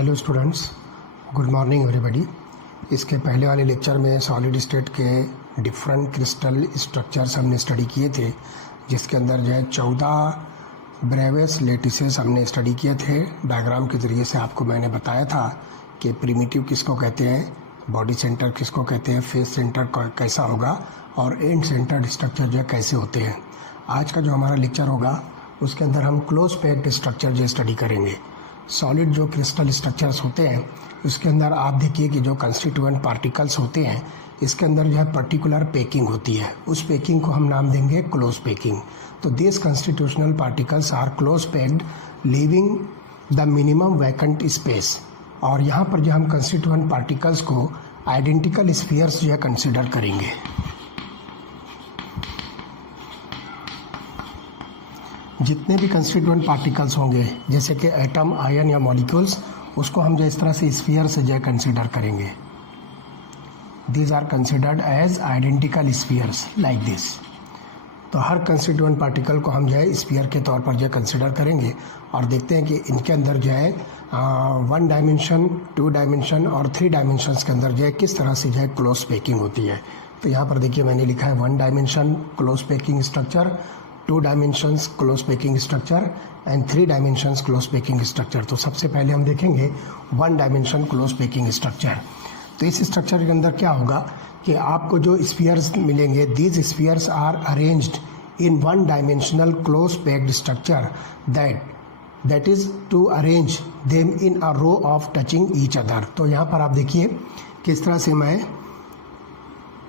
Hello students, good morning everybody. इसके पहले वाले लेक्चर में सॉलिड स्टेट के डिफरेंट क्रिस्टल स्ट्रक्चर्स हमने स्टडी किए थे, जिसके अंदर जो है 14 ब्रेवेस लेटिसेस हमने स्टडी किए थे। डायग्राम के ज़रिए से आपको मैंने बताया था कि प्रिमिटिव किसको कहते हैं, बॉडी सेंटर किसको कहते हैं, फेस सेंटर कैसा होगा और एंड सेंटर्ड स्ट्रक्चर जो है कैसे होते हैं। आज का जो हमारा लेक्चर होगा उसके अंदर हम क्लोज पैक्ड स्ट्रक्चर जो स्टडी करेंगे। सॉलिड जो क्रिस्टल स्ट्रक्चर्स होते हैं उसके अंदर आप देखिए कि जो कंस्टिट्यूएंट पार्टिकल्स होते हैं इसके अंदर जो है पर्टिकुलर पैकिंग होती है। उस पैकिंग को हम नाम देंगे क्लोज पैकिंग। तो this constitutional particles are close packed leaving the minimum vacant space. और यहाँ पर जो हम कंस्टिट्यूएंट पार्टिकल्स को आइडेंटिकल स्फीयर्स जो है कंसिडर करेंगे। जितने भी कंस्टिट्यूएंट पार्टिकल्स होंगे जैसे कि एटम, आयन या मॉलिक्यूल्स, उसको हम जो इस तरह से स्फीयर से जो है कंसिडर करेंगे। These are considered as identical spheres like this. तो हर कंस्टिट्यूएंट पार्टिकल को हम जो है स्फीयर के तौर पर जो है कंसिडर करेंगे और देखते हैं कि इनके अंदर जो है 1 डायमेंशन, 2 डायमेंशन और 3 डायमेंशंस के अंदर जो है किस तरह से जो है क्लोज पैकिंग होती है। तो यहाँ पर देखिए मैंने लिखा है 1 dimension close packing structure, 2 dimensions close packing structure and 3 dimensions close packing structure. तो सबसे पहले हम देखेंगे 1 डायमेंशन क्लोज पैकिंग स्ट्रक्चर। तो इस स्ट्रक्चर के अंदर क्या होगा कि आपको जो स्फीयर्स मिलेंगे, these spheres are arranged in 1 dimensional close packed structure that is to arrange them in a row of touching each other. तो यहाँ पर आप देखिए किस तरह से मैं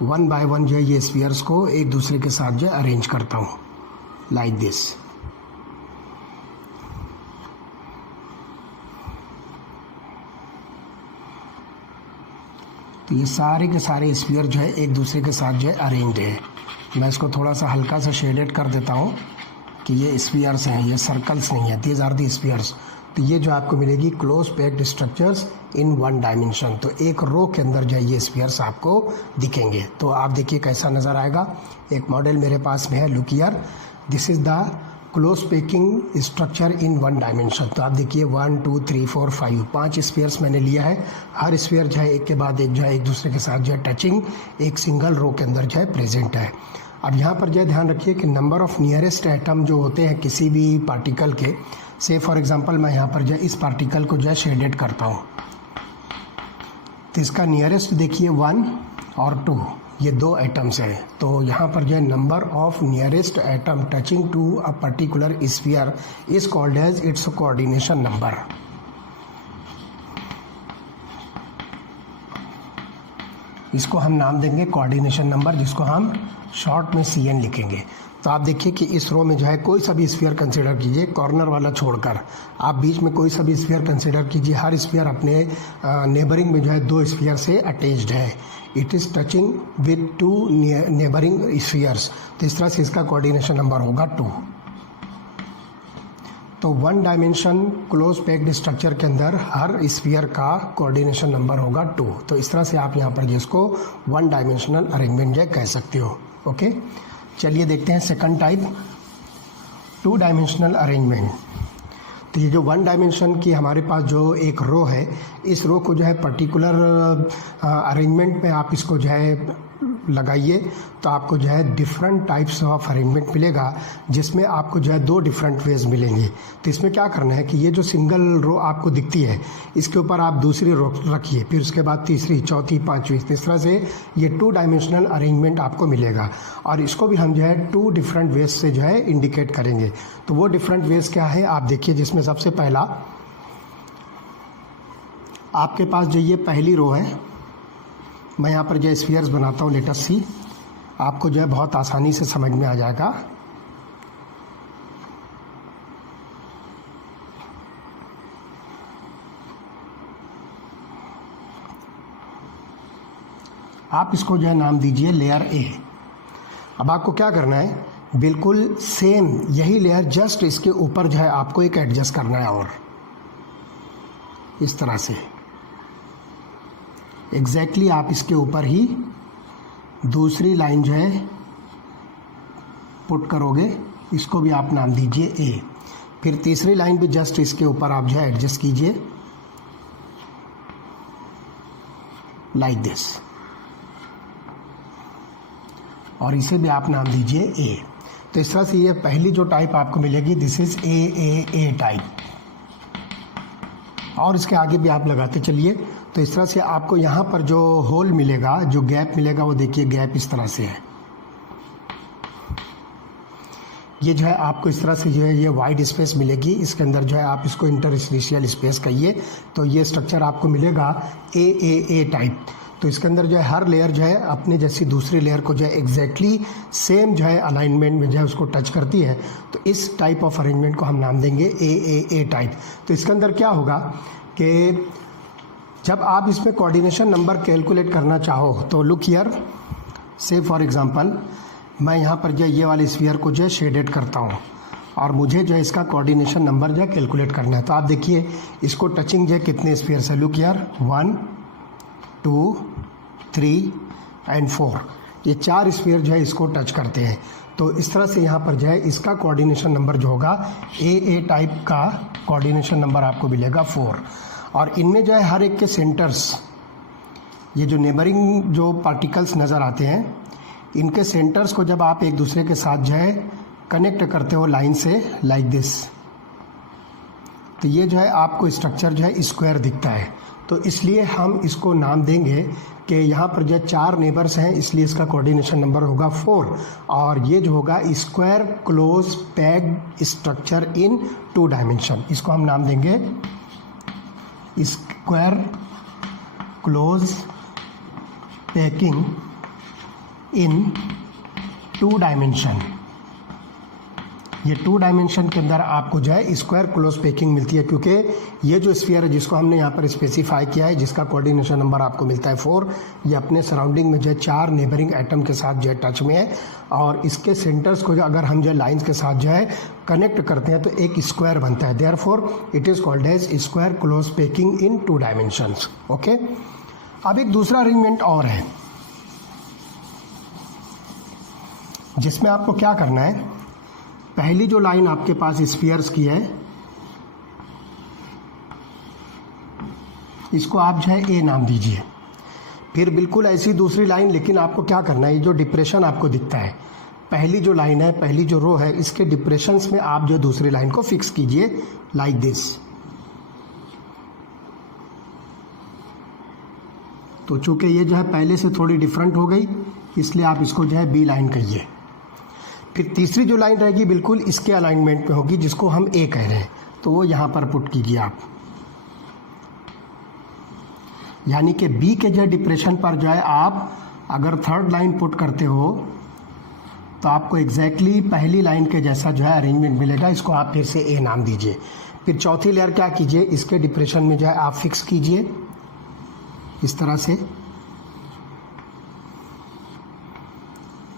1 बाय 1 जो है ये स्फीयर्स को एक दूसरे के साथ जो है अरेंज करता हूँ like this। तो ये सारे के सारे स्फीयर जो है एक दूसरे के साथ जो है अरेंज्ड है। मैं इसको थोड़ा सा हल्का सा शेडेड कर देता हूँ कि ये स्फीयर्स हैं, ये सर्कल्स नहीं है। These are the spheres. तो ये जो आपको मिलेगी close packed structures in 1 dimension. तो एक रो के अंदर जो है ये स्फीयर्स आपको दिखेंगे। तो आप देखिए कैसा नज़र आएगा। एक मॉडल मेरे पास में है, look here, this is the close packing structure in 1 dimension. तो आप देखिए 1 2 3 4 5 स्फीयर्स मैंने लिया है। हर स्फीयर जो है एक के बाद एक जो है एक दूसरे के साथ जो है टचिंग एक सिंगल रो के अंदर जो है प्रेजेंट है। अब यहाँ पर जो है ध्यान रखिए कि नंबर ऑफ नियरेस्ट एटम जो होते हैं किसी भी पार्टिकल के, से फॉर एग्जांपल मैं यहाँ पर जो है इस पार्टिकल को जो है शेडेड करता हूँ। तो इसका नियरेस्ट देखिए 1 और 2, ये 2 एटम्स हैं। तो यहाँ पर जो है number of nearest atom touching to a particular sphere is called as its coordination number. इसको हम नाम देंगे कोऑर्डिनेशन नंबर, जिसको हम शॉर्ट में CN लिखेंगे। तो आप देखिए कि इस रो में जो है कोई सा भी स्फीयर कंसिडर कीजिए, कॉर्नर वाला छोड़कर आप बीच में कोई सा भी स्फीयर कंसिडर कीजिए। हर स्फीयर अपने नेबरिंग में जो है 2 स्फीयर से अटैच्ड है। It is touching with 2 neighbouring spheres. तो इस तरह से इसका कोऑर्डिनेशन नंबर होगा 2। तो 1 डायमेंशन क्लोज पैक्ड स्ट्रक्चर के अंदर हर स्फीयर का कोऑर्डिनेशन नंबर होगा 2। तो इस तरह से आप यहाँ पर जिसको 1 डायमेंशनल अरेंजमेंट जो कह सकते हो। ओके, चलिए देखते हैं सेकंड टाइप, 2 डायमेंशनल अरेंजमेंट। तो ये जो 1 डायमेंशन की हमारे पास जो एक रो है, इस रो को जो है पर्टिकुलर अरेंजमेंट में आप इसको जो है लगाइए तो आपको जो है डिफरेंट टाइप्स ऑफ अरेंजमेंट मिलेगा, जिसमें आपको जो है 2 डिफरेंट वेज मिलेंगे। तो इसमें क्या करना है कि ये जो सिंगल रो आपको दिखती है इसके ऊपर आप दूसरी रो रखिए, फिर उसके बाद तीसरी, चौथी, 5वीं। इस तरह से ये 2 डायमेंशनल अरेंजमेंट आपको मिलेगा। और इसको भी हम जो है 2 डिफरेंट वेज से जो है इंडिकेट करेंगे। तो वो डिफरेंट वेज क्या है आप देखिए, जिसमें सबसे पहला आपके पास जो ये पहली रो है, मैं यहाँ पर जो स्फीयर्स बनाता हूँ, लेट अस सी, आपको जो है बहुत आसानी से समझ में आ जाएगा। आप इसको जो है नाम दीजिए लेयर A। अब आपको क्या करना है, बिल्कुल सेम यही लेयर जस्ट इसके ऊपर जो है आपको एक एडजस्ट करना है और इस तरह से एग्जैक्टली आप इसके ऊपर ही दूसरी लाइन जो है पुट करोगे, इसको भी आप नाम दीजिए A। फिर तीसरी लाइन भी जस्ट इसके ऊपर आप जो है एडजस्ट कीजिए लाइक दिस, और इसे भी आप नाम दीजिए ए। तो इस तरह से ये पहली जो टाइप आपको मिलेगी दिस इज ए टाइप, और इसके आगे भी आप लगाते चलिए। तो इस तरह से आपको यहाँ पर जो होल मिलेगा, जो गैप मिलेगा, वो देखिए गैप इस तरह से है। ये जो है आपको इस तरह से जो है ये वाइड स्पेस मिलेगी, इसके अंदर जो है आप इसको इंटरस्टिशियल स्पेस कहिए। तो ये स्ट्रक्चर आपको मिलेगा ए टाइप। तो इसके अंदर जो है हर लेयर जो है अपने जैसी दूसरी लेयर को जो है एग्जैक्टली सेम जो है अलाइनमेंट में जो है उसको टच करती है। तो इस टाइप ऑफ अरेंजमेंट को हम नाम देंगे ए टाइप। तो इसके अंदर क्या होगा कि जब आप इसमें कोऑर्डिनेशन नंबर कैलकुलेट करना चाहो तो लुक हियर, से फॉर एग्जांपल मैं यहाँ पर जो ये वाले स्फीयर को जो है शेडेड करता हूँ और मुझे जो है इसका कोऑर्डिनेशन नंबर जो है कैलकुलेट करना है। तो आप देखिए इसको टचिंग जो है कितने स्फीयर से, लुक हियर 1 2 3 एंड 4, ये 4 स्फीयर जो है इसको टच करते हैं। तो इस तरह से यहाँ पर जो है इसका कोऑर्डिनेशन नंबर जो होगा ए टाइप का कोऑर्डिनेशन नंबर आपको मिलेगा 4। और इनमें जो है हर एक के सेंटर्स, ये जो नेबरिंग जो पार्टिकल्स नज़र आते हैं, इनके सेंटर्स को जब आप एक दूसरे के साथ जो है कनेक्ट करते हो लाइन से लाइक दिस, तो ये जो है आपको स्ट्रक्चर जो है स्क्वायर दिखता है। तो इसलिए हम इसको नाम देंगे कि यहाँ पर जो 4 नेबर्स हैं, इसलिए इसका कोऑर्डिनेशन नंबर होगा 4, और ये जो होगा square close packed structure in 2 dimension. इसको हम नाम देंगे square close packing in 2 dimension. ये 2 डायमेंशन के अंदर आपको जो है स्क्वायर क्लोज पैकिंग मिलती है, क्योंकि ये जो स्फीयर है जिसको हमने यहाँ पर स्पेसिफाई किया है, जिसका कोऑर्डिनेशन नंबर आपको मिलता है 4, ये अपने सराउंडिंग में जो है 4 नेबरिंग एटम के साथ जो है टच में है, और इसके सेंटर्स को जो अगर हम जो है लाइन्स के साथ जो है कनेक्ट करते हैं तो एक स्क्वायर बनता है। Therefore it is called as square close packing in 2 dimensions. Okay, अब एक दूसरा अरेंजमेंट और है जिसमें आपको क्या करना है, पहली जो लाइन आपके पास स्फीयर्स की है इसको आप जो है ए नाम दीजिए। फिर बिल्कुल ऐसी दूसरी लाइन, लेकिन आपको क्या करना है, ये जो डिप्रेशन आपको दिखता है, पहली जो लाइन है, पहली जो रो है, इसके डिप्रेशंस में आप जो दूसरी लाइन को फिक्स कीजिए लाइक दिस। तो चूंकि ये जो है पहले से थोड़ी डिफरेंट हो गई, इसलिए आप इसको जो है बी लाइन कहिए। फिर तीसरी जो लाइन रहेगी बिल्कुल इसके अलाइनमेंट में होगी, जिसको हम ए कह रहे हैं, तो वो यहाँ पर पुट कीजिए आप। यानी कि बी के जो डिप्रेशन पर जो है आप अगर थर्ड लाइन पुट करते हो तो आपको एग्जैक्टली पहली लाइन के जैसा जो है अरेंजमेंट मिलेगा। इसको आप फिर से ए नाम दीजिए। फिर चौथी लेयर क्या कीजिए, इसके डिप्रेशन में जो है आप फिक्स कीजिए इस तरह से।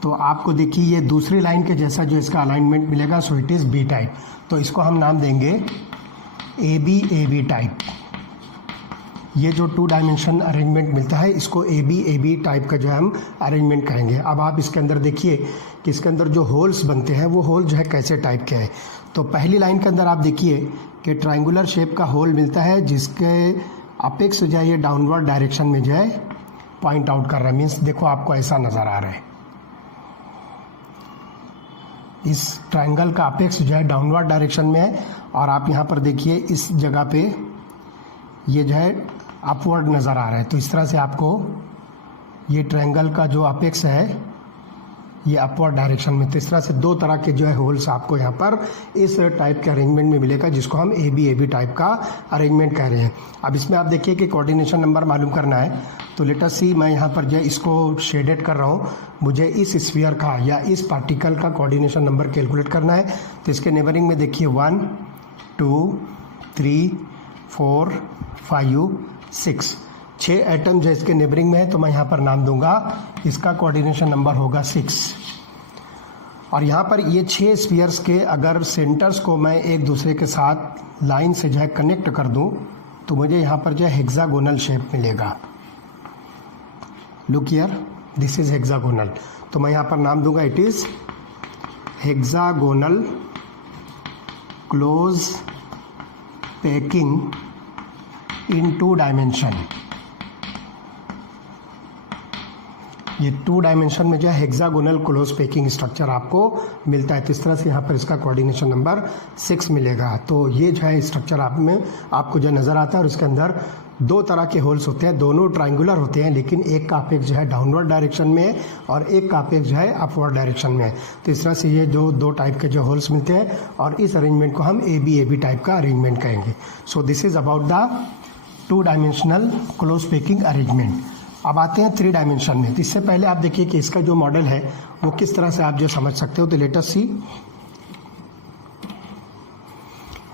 तो आपको देखिए ये दूसरी लाइन के जैसा जो इसका अलाइनमेंट मिलेगा, so it is B type. तो इसको हम नाम देंगे ए बी टाइप। ये जो 2 डायमेंशन अरेंजमेंट मिलता है इसको ए बी टाइप का जो है हम अरेंजमेंट करेंगे। अब आप इसके अंदर देखिए कि इसके अंदर जो होल्स बनते हैं वो होल जो है कैसे टाइप के हैं। तो पहली लाइन के अंदर आप देखिए कि ट्रायंगुलर शेप का होल मिलता है, जिसके अपेक्स जो है ये डाउनवर्ड डायरेक्शन में जो है पॉइंट आउट कर रहा है। मीन्स देखो आपको ऐसा नज़र आ रहा है, इस ट्रायंगल का अपेक्स जो है डाउनवर्ड डायरेक्शन में है, और आप यहाँ पर देखिए इस जगह पे ये जो है अपवर्ड नज़र आ रहा है। तो इस तरह से आपको ये ट्रायंगल का जो अपेक्स है ये अपवर्ड डायरेक्शन में, तो इस तरह से 2 तरह के जो है होल्स आपको यहाँ पर इस टाइप के अरेंजमेंट में मिलेगा, जिसको हम ए बी टाइप का अरेंजमेंट कह रहे हैं। अब इसमें आप देखिए कि कोऑर्डिनेशन नंबर मालूम करना है, तो लेट अस सी मैं यहाँ पर जो है इसको शेडेड कर रहा हूँ। मुझे इस स्फीयर का या इस पार्टिकल का कोऑर्डिनेशन नंबर कैलकुलेट करना है। तो इसके नेबरिंग में देखिए 1 2 3 4 5 6 6 एटम जो इसके नेबरिंग में है, तो मैं यहाँ पर नाम दूंगा, इसका कोऑर्डिनेशन नंबर होगा 6। और यहाँ पर ये 6 स्फीयर्स के अगर सेंटर्स को मैं एक दूसरे के साथ लाइन से जो है कनेक्ट कर दूँ तो मुझे यहाँ पर जो है हेक्सागोनल शेप मिलेगा। Look here, this is hexagonal. तो मैं यहाँ पर नाम दूंगा it is hexagonal close packing in 2 dimension. ये 2 डायमेंशन में जो है हेक्सागोनल क्लोज पैकिंग स्ट्रक्चर आपको मिलता है। तो इस तरह से यहाँ पर इसका कोऑर्डिनेशन नंबर 6 मिलेगा। तो ये जो है स्ट्रक्चर आप में आपको जो नज़र आता है और इसके अंदर 2 तरह के होल्स होते हैं, दोनों ट्राइंगुलर होते हैं, लेकिन एक का अपेक्स जो है डाउनवर्ड डायरेक्शन में है और एक का अपेक्स जो है अपवर्ड डायरेक्शन में है। तो इस तरह से ये जो 2 टाइप के जो होल्स मिलते हैं और इस अरेंजमेंट को हम AB टाइप का अरेंजमेंट कहेंगे। सो this is about the 2 dimensional close packing arrangement. अब आते हैं 3 डायमेंशन में। तो इससे पहले आप देखिए कि इसका जो मॉडल है वो किस तरह से आप जो समझ सकते हो। तो लेट अस सी,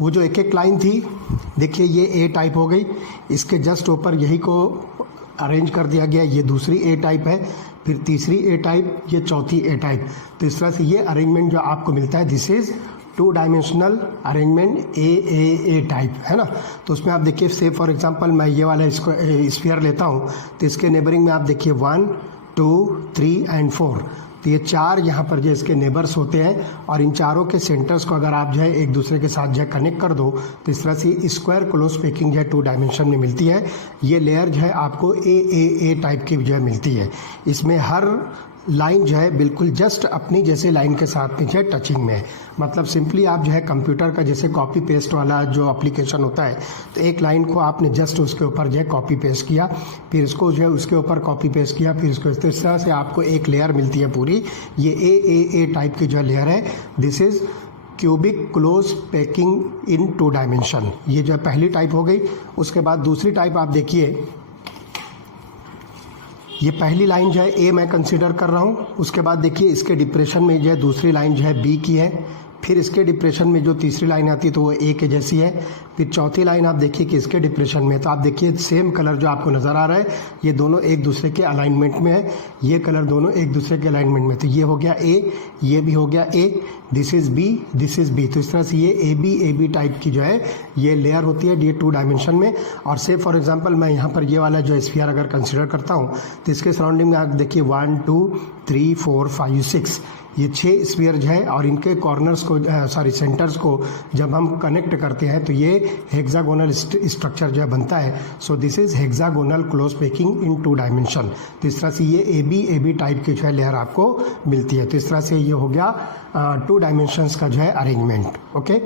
वो जो एक लाइन थी, देखिए ये A टाइप हो गई, इसके जस्ट ऊपर यही को अरेंज कर दिया गया, ये दूसरी A टाइप है, फिर तीसरी A टाइप, ये चौथी A टाइप। तो इस तरह से ये अरेंजमेंट जो आपको मिलता है this is 2 dimensional arrangement A type, है ना। तो उसमें आप देखिए से फॉर एग्जांपल मैं ये वाला इसको स्फीयर लेता हूँ, तो इसके नेबरिंग में आप देखिए 1 2 3 एंड 4, तो ये 4 यहाँ पर जो इसके नेबर्स होते हैं और इन चारों के सेंटर्स को अगर आप जो है एक दूसरे के साथ जो है कनेक्ट कर दो तो इस तरह से स्क्वायर क्लोज पैकिंग जो है 2 डायमेंशन में मिलती है। ये लेयर जो है आपको A टाइप की जो है मिलती है। इसमें हर लाइन जो है बिल्कुल जस्ट अपनी जैसे लाइन के साथ में जो है टचिंग में है। मतलब सिंपली आप जो है कंप्यूटर का जैसे कॉपी पेस्ट वाला जो एप्लीकेशन होता है, तो एक लाइन को आपने जस्ट उसके ऊपर जो है कॉपी पेस्ट किया, फिर इसको जो है उसके ऊपर कॉपी पेस्ट किया, फिर इसको इस तरह से आपको एक लेयर मिलती है पूरी। ये A टाइप की जो लेयर है, this is cubic close packing in 2 dimension. ये जो है पहली टाइप हो गई। उसके बाद दूसरी टाइप आप देखिए, ये पहली लाइन जो है A मैं कंसीडर कर रहा हूँ। उसके बाद देखिए इसके डिप्रेशन में जो है दूसरी लाइन जो है B की है, फिर इसके डिप्रेशन में जो तीसरी लाइन आती है तो वो A के जैसी है, फिर चौथी लाइन आप देखिए कि इसके डिप्रेशन में, तो आप देखिए सेम कलर जो आपको नज़र आ रहा है, ये दोनों एक दूसरे के अलाइनमेंट में है, ये कलर दोनों एक दूसरे के अलाइनमेंट में। तो ये हो गया A, ये भी हो गया A, this is B, this is B। तो इस तरह से ये AB टाइप की जो है ये लेयर होती है ये 2 डायमेंशन में। और से फॉर एग्जांपल मैं यहाँ पर ये वाला जो स्फीयर अगर कंसिडर करता हूँ तो इसके सराउंडिंग में आप देखिए 1 2 3 4 5 6, ये 6 स्फीयर जो है और इनके कॉर्नर्स को सेंटर्स को जब हम कनेक्ट करते हैं तो ये हेक्सागोनल स्ट्रक्चर जो है बनता है। So this is hexagonal close packing in 2 dimension. तो इस तरह से ये AB टाइप की जो है लेयर आपको मिलती है। तो इस तरह से ये हो गया 2 डायमेंशंस का जो है अरेंजमेंट। ओके,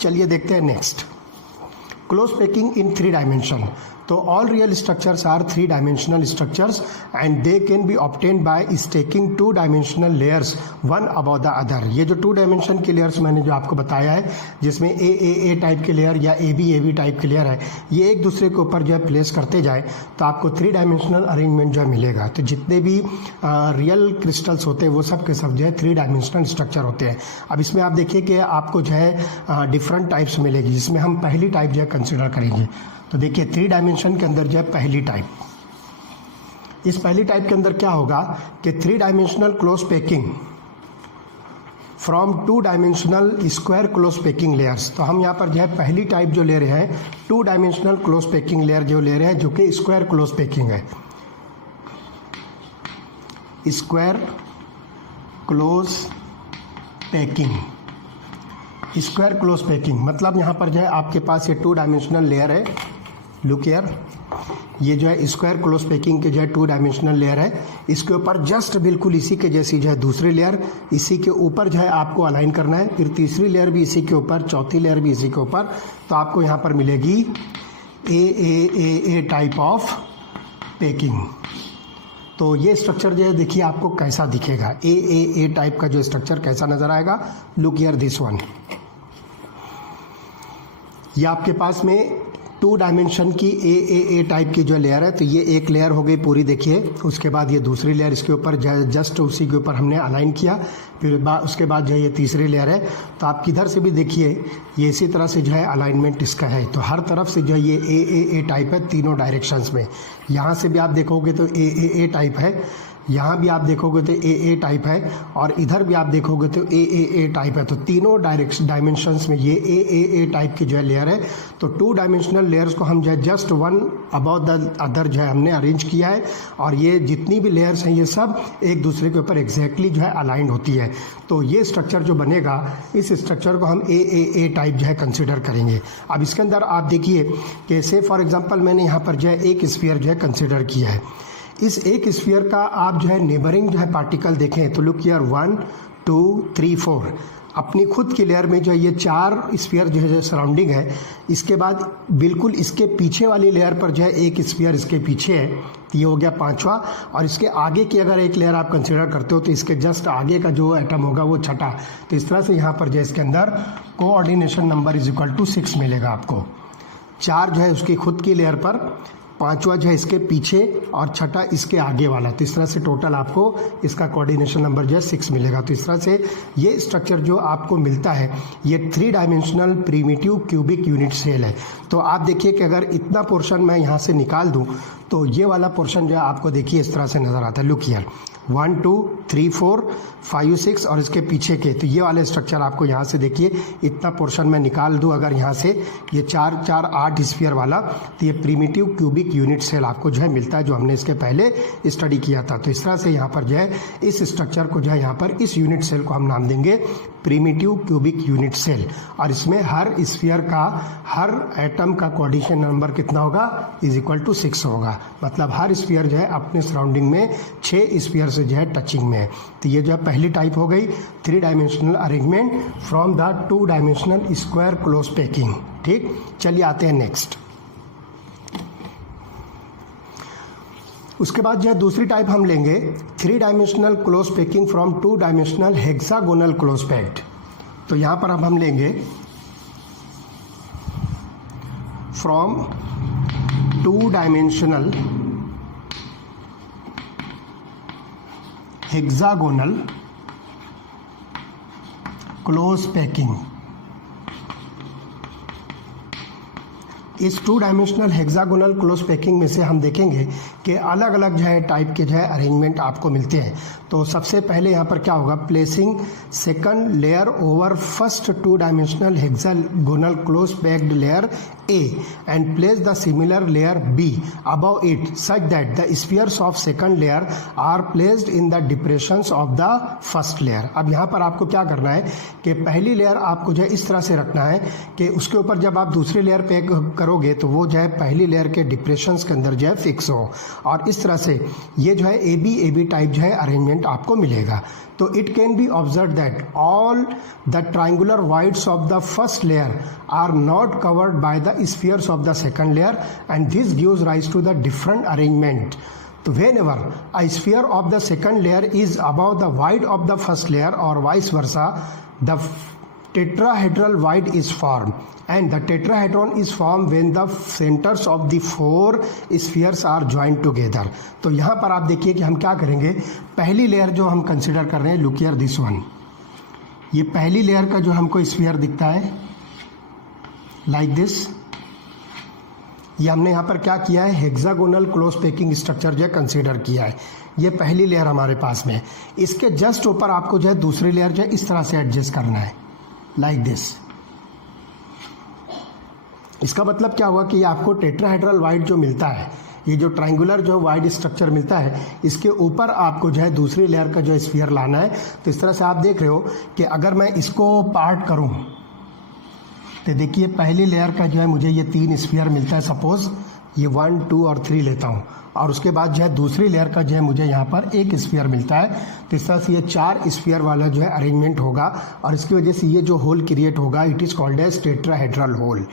चलिए देखते हैं next, close packing in 3 dimension. तो all real structures are 3 dimensional structures and they can be obtained by stacking 2 dimensional layers one above the other. ये जो 2 डायमेंशन के लेयर्स मैंने जो आपको बताया है, जिसमें A टाइप के लेयर या AB टाइप के लेयर है, ये एक दूसरे के ऊपर जो है प्लेस करते जाए तो आपको 3 डायमेंशनल अरेंजमेंट जो है मिलेगा। तो जितने भी रियल क्रिस्टल्स होते हैं वो सब के सब जो है 3 डायमेंशनल स्ट्रक्चर होते हैं। अब इसमें आप देखिए कि आपको जो है डिफरेंट टाइप्स मिलेगी, जिसमें हम पहली टाइप जो है कंसिडर करेंगे। तो देखिए 3 डायमेंशन के अंदर जो है पहली टाइप, इस पहली टाइप के अंदर क्या होगा कि 3 dimensional close packing from 2 dimensional square close packing layers. तो हम यहाँ पर जो है पहली टाइप जो ले रहे हैं 2 डायमेंशनल क्लोज पैकिंग लेयर जो ले रहे हैं, जो कि स्क्वायर क्लोज पैकिंग है। Square close packing, square close packing मतलब यहाँ पर जो है आपके पास ये 2 डायमेंशनल लेयर है, लुक हियर, ये जो है स्क्वायर क्लोज पैकिंग के जो है 2 डायमेंशनल लेयर है। इसके ऊपर जस्ट बिल्कुल इसी के जैसी जो है दूसरी लेयर, इसी के ऊपर जो है आपको अलाइन करना है, फिर तीसरी लेयर भी इसी के ऊपर, चौथी लेयर भी इसी के ऊपर। तो आपको यहाँ पर मिलेगी A टाइप ऑफ पैकिंग। तो ये स्ट्रक्चर जो है देखिए आपको कैसा दिखेगा, A टाइप का जो स्ट्रक्चर कैसा नजर आएगा, लुक हियर दिस वन। ये आपके पास में 2 डायमेंशन की A टाइप की जो लेयर है, तो ये एक लेयर हो गई पूरी देखिए। उसके बाद ये दूसरी लेयर, इसके ऊपर जस्ट उसी के ऊपर हमने अलाइन किया, फिर उसके बाद जो है ये तीसरी लेयर है। तो आप किधर से भी देखिए ये इसी तरह से जो है अलाइनमेंट इसका है। तो हर तरफ से जो है ये A टाइप है तीनों डायरेक्शंस में। यहाँ से भी आप देखोगे तो A टाइप है, यहाँ भी आप देखोगे तो A टाइप है, और इधर भी आप देखोगे तो A टाइप है। तो तीनों डायमेंशंस में ये A टाइप की जो है लेयर है। तो 2 डायमेंशनल लेयर्स को हम जो है just one about the other जो है हमने अरेंज किया है, और ये जितनी भी लेयर्स हैं ये सब एक दूसरे के ऊपर एग्जैक्टली जो है अलाइंड होती है। तो ये स्ट्रक्चर जो बनेगा, इस स्ट्रक्चर को हम A टाइप जो है कंसिडर करेंगे। अब इसके अंदर आप देखिए कि से फॉर एग्जांपल मैंने यहाँ पर जो है एक स्फीयर जो है कंसिडर किया है। इस एक स्फीयर का आप जो है नेबरिंग जो है पार्टिकल देखें तो लुक हियर 1 2 3 4 अपनी खुद की लेयर में जो है ये 4 स्फीयर जो है जो सराउंडिंग है, इसके बाद बिल्कुल इसके पीछे वाली लेयर पर जो है एक स्फीयर इसके पीछे है, तो ये हो गया 5वां। और इसके आगे की अगर एक लेयर आप कंसिडर करते हो तो इसके जस्ट आगे का जो एटम होगा वो 6ठा। तो इस तरह से यहाँ पर जो है इसके अंदर coordination number is equal to 6 मिलेगा आपको। 4 जो है उसकी खुद की लेयर पर, 5वां जो है इसके पीछे और 6ठा इसके आगे वाला। तो इस तरह से टोटल आपको इसका कोऑर्डिनेशन नंबर जो है 6 मिलेगा। तो इस तरह से ये स्ट्रक्चर जो आपको मिलता है ये 3 dimensional primitive cubic unit cell है। तो आप देखिए कि अगर इतना पोर्शन मैं यहाँ से निकाल दूँ तो ये वाला पोर्शन जो है आपको देखिए इस तरह से नज़र आता है। लुक हियर 1 2 3 4 5 6 और इसके पीछे के, तो ये वाले स्ट्रक्चर आपको यहाँ से देखिए इतना पोर्शन मैं निकाल दूँ अगर यहाँ से ये 4 4 8 स्फीयर वाला, तो ये प्रिमिटिव क्यूबिक यूनिट सेल आपको जो है मिलता है, जो हमने इसके पहले स्टडी किया था। तो इस तरह से यहाँ पर जो है इस स्ट्रक्चर को जो है यहाँ पर इस यूनिट सेल को हम नाम देंगे प्रिमिटिव क्यूबिक यूनिट सेल। और इसमें हर स्फीयर का, हर एटम का कोऑर्डिनेशन नंबर कितना होगा, इज इक्वल टू 6 होगा। मतलब हर स्फीयर जो है अपने सराउंडिंग में 6 स्फीयर से जो है टचिंग में है। तो ये जो है पहली टाइप हो गई 3 dimensional arrangement from the 2 dimensional square close packing. ठीक, चलिए आते हैं नेक्स्ट। उसके बाद जो है दूसरी टाइप हम लेंगे 3 dimensional close packing from 2 dimensional hexagonal close packed. तो यहाँ पर अब हम लेंगे from 2 dimensional hexagonal close packing. इस 2 डायमेंशनल हेक्सागोनल क्लोज पैकिंग में से हम देखेंगे कि अलग अलग जो है टाइप के जो है अरेंजमेंट आपको मिलते हैं। तो सबसे पहले यहाँ पर क्या होगा, placing second layer over first 2 dimensional hexagonal close packed layer A and place the similar layer B above it such that the spheres of second layer are placed in the depressions of the first layer। अब यहाँ पर आपको क्या करना है कि पहली layer आपको जो है इस तरह से रखना है कि उसके ऊपर जब आप दूसरी लेयर पैक करोगे तो वो जो है पहली लेयर के डिप्रेशंस के अंदर जो है फिक्स हो। और इस तरह से ये जो है ए बी टाइप जो है अरेंजमेंट आपको मिलेगा। तो it can be observe that all the triangular voids of the first layer are not covered by the spheres of the second layer and this gives rise to the different arrangement. तो whenever a sphere of the second layer is above the wide of the first layer or vice versa, the tetrahedral wide is formed and the tetrahedron is formed when the centers of the 4 spheres are joined together। तो यहाँ पर आप देखिए कि हम क्या करेंगे, पहली लेयर जो हम कंसिडर कर रहे हैं, लुक हियर दिस वन, ये पहली लेयर का जो हमको स्फीयर दिखता है लाइक दिस, ये हमने यहाँ पर क्या किया है, हेक्सागोनल क्लोज पैकिंग स्ट्रक्चर जो है कंसीडर किया है। ये पहली लेयर हमारे पास में, इसके जस्ट ऊपर आपको जो है दूसरी लेयर जो है इस तरह से एडजस्ट करना है लाइक दिस। इसका मतलब क्या हुआ कि ये आपको टेट्राहेड्रल वाइड जो मिलता है, ये जो ट्राइंगुलर जो वाइड स्ट्रक्चर मिलता है, इसके ऊपर आपको जो है दूसरी लेयर का जो स्फीयर लाना है। तो इस तरह से आप देख रहे हो कि अगर मैं इसको पार्ट करूं तो देखिए पहली लेयर का जो है मुझे ये 3 स्फीयर मिलता है, सपोज ये 1 2 और 3 लेता हूँ, और उसके बाद जो है दूसरी लेयर का जो है मुझे यहाँ पर 1 स्फीयर मिलता है। तो इस तरह से ये 4 स्फीयर वाला जो है अरेंजमेंट होगा और इसकी वजह से ये जो होल क्रिएट होगा it is called as tetrahedral hole.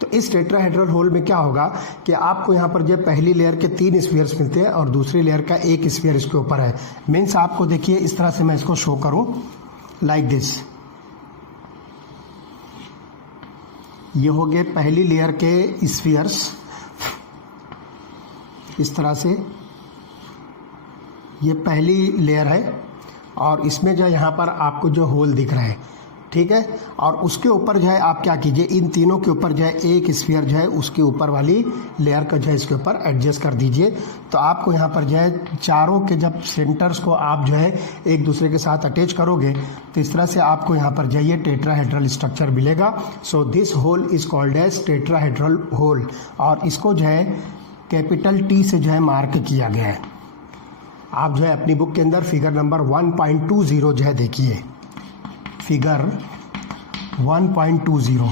तो इस टेट्राहेड्रल होल में क्या होगा कि आपको यहाँ पर जो पहली लेयर के 3 स्फीयर्स मिलते हैं और दूसरी लेयर का 1 स्फीयर इसके ऊपर है। मीन्स आपको देखिए इस तरह से मैं इसको शो करूँ लाइक दिस, ये हो गए पहली लेयर के स्फीयर्स इस तरह से, ये पहली लेयर है और इसमें जो है यहाँ पर आपको जो होल दिख रहा है, ठीक है। और उसके ऊपर जो है आप क्या कीजिए, इन तीनों के ऊपर जो है 1 स्फीयर जो है उसके ऊपर वाली लेयर का जो है इसके ऊपर एडजस्ट करदीजिए। तो आपको यहाँ पर जो है चारों के जब सेंटर्स को आप जो है एक दूसरे के साथ अटैच करोगे तो इस तरह से आपको यहाँ पर जो है ये टेट्राहेड्रल स्ट्रक्चर मिलेगा। So this hole is called as tetrahedral hole और इसको जो है कैपिटल T से जो है मार्क किया गया है। आप जो है अपनी बुक के अंदर फिगर नंबर 1.20 जो है देखिए, फिगर 1.20,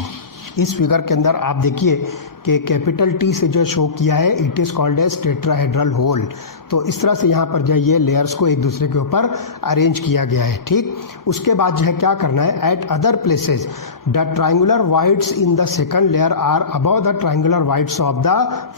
इस फिगर के अंदर आप देखिए कि कैपिटल टी से जो शो किया है, it is called as tetrahedral hole. तो इस तरह से यहाँ पर जो है ये लेयर्स को एक दूसरे के ऊपर अरेंज किया गया है, ठीक। उसके बाद जो है क्या करना है, at other places the triangular voids in the second layer are above the triangular voids of the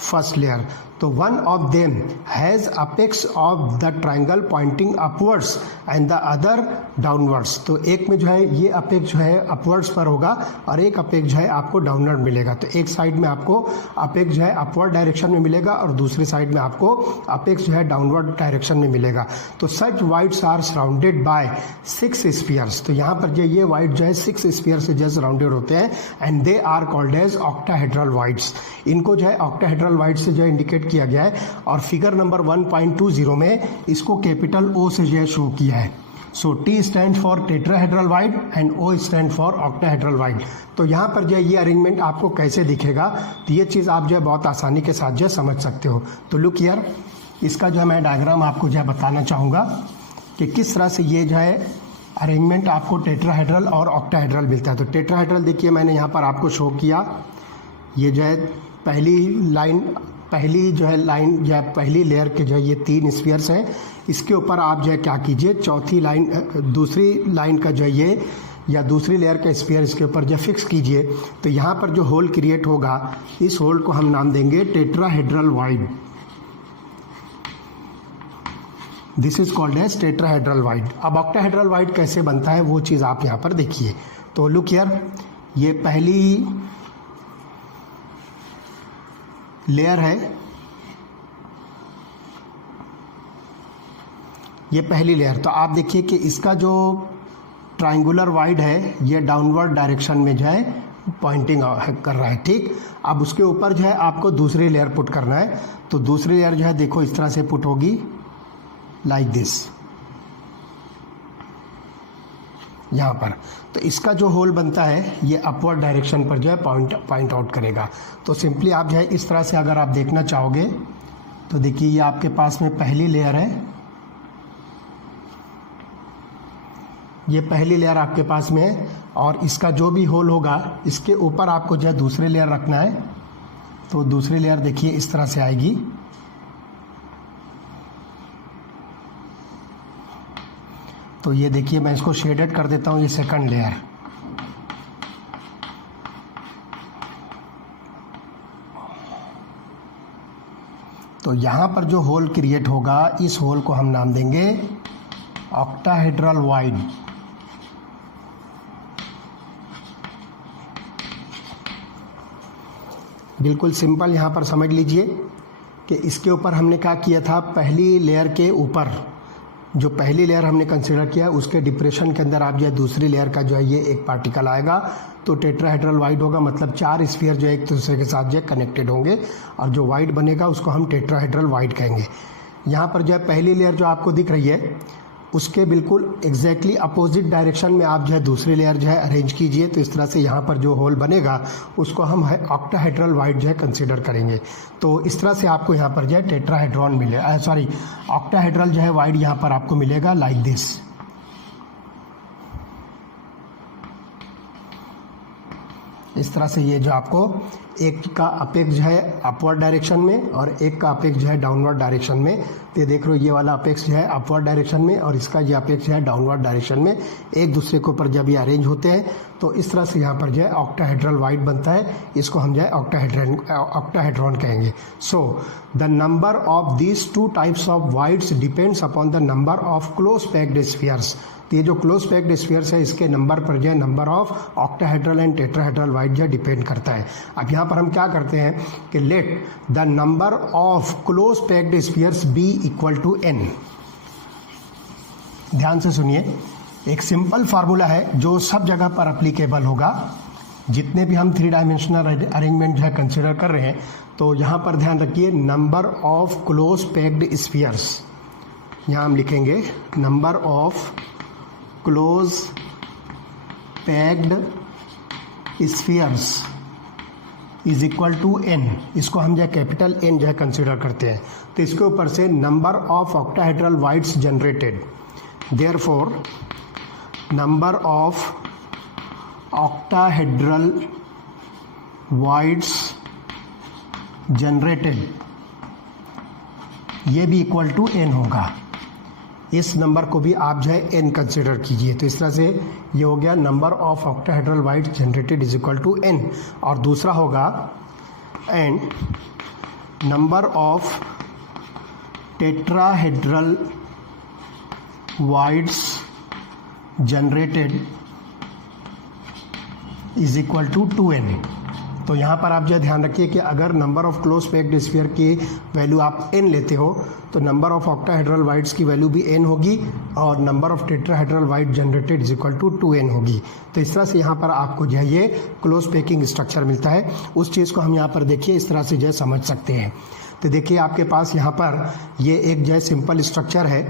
first layer. तो one of them has apex of the triangle pointing upwards and the other downwards. तो एक में जो है ये apex जो है upwards पर होगा और एक अपेक्स जो है आपको डाउनवर्ड मिलेगा। तो एक साइड में आपको अपेक्स जो है अपवर्ड डायरेक्शन में मिलेगा और दूसरी साइड में आपको अपेक्स जो है डाउनवर्ड डायरेक्शन में मिलेगा। तो such voids are surrounded by 6 spheres. तो यहाँ पर जो ये वाइड जो है 6 स्फीयर से जस्ट सराउंडेड होते हैं and they are called as octahedral voids. इनको जो है ऑक्टाहेड्रल वाइड से जो है इंडिकेट किया गया है और फिगर नंबर 1.20 में इसको कैपिटल ओ से जो है शो किया है। So T stand for tetrahedral void and O stand for octahedral void. तो यहाँ पर जो है ये अरेंजमेंट आपको कैसे दिखेगा, तो ये चीज़ आप जो है बहुत आसानी के साथ जो है समझ सकते हो। तो लुक हियर, इसका जो है मैं डायग्राम आपको जो है बताना चाहूँगा कि किस तरह से ये जो है अरेंजमेंट आपको टेट्राहेड्रल और ऑक्टाहेड्रल मिलता है। तो टेट्राहेड्रल देखिए मैंने यहाँ पर आपको शो किया, ये जो है पहली लेयर के जो है ये 3 स्फीयर्स हैं। इसके ऊपर आप जो है क्या कीजिए, दूसरी लाइन का जो है ये या दूसरी लेयर का स्फीयर इसके ऊपर जो फिक्स कीजिए। तो यहाँ पर जो होल क्रिएट होगा, इस होल को हम नाम देंगे tetrahedral void. This is called as tetrahedral void. अब ऑक्टाहेड्रल वाइड कैसे बनता है वो चीज़ आप यहाँ पर देखिए। तो लुक हियर, ये पहली लेयर है, ये पहली लेयर। तो आप देखिए कि इसका जो ट्राइंगुलर वाइड है ये डाउनवर्ड डायरेक्शन में जो है पॉइंटिंग कर रहा है, ठीक। अब उसके ऊपर जो है आपको दूसरी लेयर पुट करना है। तो दूसरी लेयर जो है देखो इस तरह से पुट होगी, लाइक दिस, यहाँ पर। तो इसका जो होल बनता है ये अपवर्ड डायरेक्शन पर जो है पॉइंट आउट करेगा। तो सिंपली आप जो है इस तरह से अगर आप देखना चाहोगे तो देखिए ये आपके पास में पहली लेयर है, ये पहली लेयर आपके पास में है और इसका जो भी होल होगा इसके ऊपर आपको जो है दूसरी लेयर रखना है। तो दूसरी लेयर देखिए इस तरह से आएगी। तो ये देखिए मैं इसको शेडेड कर देता हूँ, ये सेकंड लेयर। तो यहाँ पर जो होल क्रिएट होगा इस होल को हम नाम देंगे ऑक्टाहेड्रल वाइड। बिल्कुल सिंपल यहाँ पर समझ लीजिए कि इसके ऊपर हमने क्या किया था, पहली लेयर के ऊपर जो पहली लेयर हमने कंसिडर किया उसके डिप्रेशन के अंदर आप जो है दूसरी लेयर का जो है ये एक पार्टिकल आएगा। तो टेट्राहेड्रल वाइड होगा, मतलब 4 स्फीयर जो एक दूसरे के साथ जो है कनेक्टेड होंगे और जो वाइड बनेगा उसको हम टेट्राहेड्रल वाइड कहेंगे। यहाँ पर जो है पहली लेयर जो आपको दिख रही है उसके बिल्कुल एग्जैक्टली अपोजिट डायरेक्शन में आप जो है दूसरी लेयर जो है अरेंज कीजिए। तो इस तरह से यहाँ पर जो होल बनेगा उसको हम ऑक्टाहेड्रल वाइड जो है कंसीडर करेंगे। तो इस तरह से आपको यहाँ पर जो है टेट्राहेड्रॉन ऑक्टाहेड्रल जो है वाइड यहाँ पर आपको मिलेगा लाइक दिस। इस तरह से ये जो आपको एक का अपेक्स जो है अपवर्ड डायरेक्शन में और एक का अपेक्स जो है डाउनवर्ड डायरेक्शन में। तो ये देख रहे हो ये वाला अपेक्स जो है अपवर्ड डायरेक्शन में और इसका ये अपेक्स जो है डाउनवर्ड डायरेक्शन में, एक दूसरे के ऊपर जब ये अरेंज होते हैं तो इस तरह से यहाँ पर जो है ऑक्टाहेड्रल वाइड बनता है। इसको हम जो है ऑक्टाहेड्रॉन कहेंगे। So the number of these 2 types of wides depends upon the number of close packed spheres. तो ये जो क्लोज पैक्ड स्फीयर्स है इसके नंबर पर जो है number of octahedral and tetrahedral void जो है डिपेंड करता है। अब यहाँ पर हम क्या करते हैं कि let the number of close packed spheres be equal to n। ध्यान से सुनिए, एक सिंपल फार्मूला है जो सब जगह पर अप्लीकेबल होगा। जितने भी हम 3 डायमेंशनल अरेंजमेंट जो है कंसिडर कर रहे हैं, तो यहाँ पर ध्यान रखिए number of close packed spheres, यहाँ हम लिखेंगे number of close packed spheres is equal to n। इसको हम जो है कैपिटल N जो है कंसिडर करते हैं। तो इसके ऊपर से number of octahedral wides generated, therefore number of octahedral wides generated, ये भी इक्वल टू n होगा। इस नंबर को भी आप जो है n कंसिडर कीजिए। तो इस तरह से ये हो गया number of octahedral void generated is equal to n। और दूसरा होगा and number of tetrahedral voids generated is equal to 2n। तो यहाँ पर आप जो ध्यान रखिए कि अगर number of close packed sphere की वैल्यू आप n लेते हो तो नंबर ऑफ ऑक्टाहेड्रल वाइट्स की वैल्यू भी n होगी और number of tetrahedral void generated is equal to 2n होगी। तो इस तरह से यहाँ पर आपको जो है ये क्लोज पैकिंग स्ट्रक्चर मिलता है। उस चीज़ को हम यहाँ पर देखिए इस तरह से जो है समझ सकते हैं। तो देखिए आपके पास यहाँ पर ये एक जो है सिंपल स्ट्रक्चर है।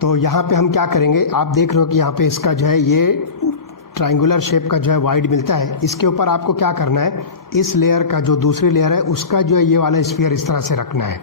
तो यहाँ पे हम क्या करेंगे, आप देख रहे हो कि यहाँ पे इसका जो है ये ट्रायंगुलर शेप का जो है वाइड मिलता है। इसके ऊपर आपको क्या करना है, इस लेयर का जो दूसरी लेयर है उसका जो है ये वाला स्फीयर इस तरह से रखना है।